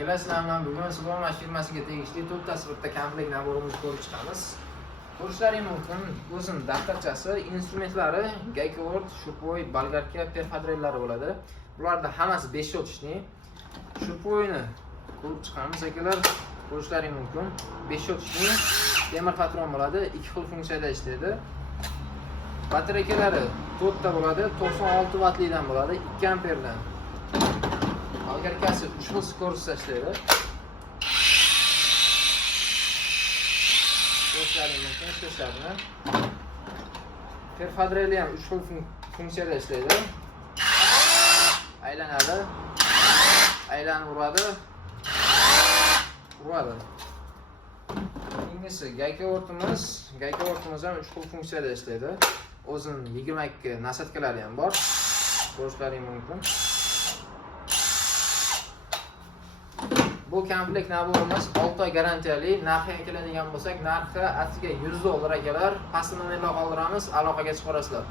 Akalar, sizlar bilan bugun Supermash firmasiga tegishli to'rttasi bitta komplekt naborimizni ko'rib chiqamiz. Ko'rishlaring mumkin, o'zini daftarchasi, instrumentlari, gaykovort, shurpoy, bolgarka, perfadrellari bo'ladi. Bularda hammasi 5 o'tishli. Shurpoyni ko'rib chiqamiz akalar. Ko'rishlaring mumkin, 5 o'tishli temir patron bo'ladi, 2 xil funksiyada ishlaydi. Batareykalari 4 ta bo'ladi, 96 vattlidan bo'ladi, 2 amperdan. Bolgarkasi 3 xil skoroskda ishlaydi. Ko'rishlaring mumkin ishlashlarini. Perfadrelli ham 3 xil funksiyada ishlaydi. Aylanadi, aylanib uradi, uradi. Keyingisi gaykavortimiz ham 3 xil funksiyada ishlaydi. O'zini 22 nasatkalari ham bor. Ko'rishlaring mumkin. Bu komplekt naborimiz 6 oy garantiyali. Narxiga keladigan bo'lsak, narxi atiga $100 akalar. Pastda nomerlar qoldiramiz, aloqaga chiqarasizlar.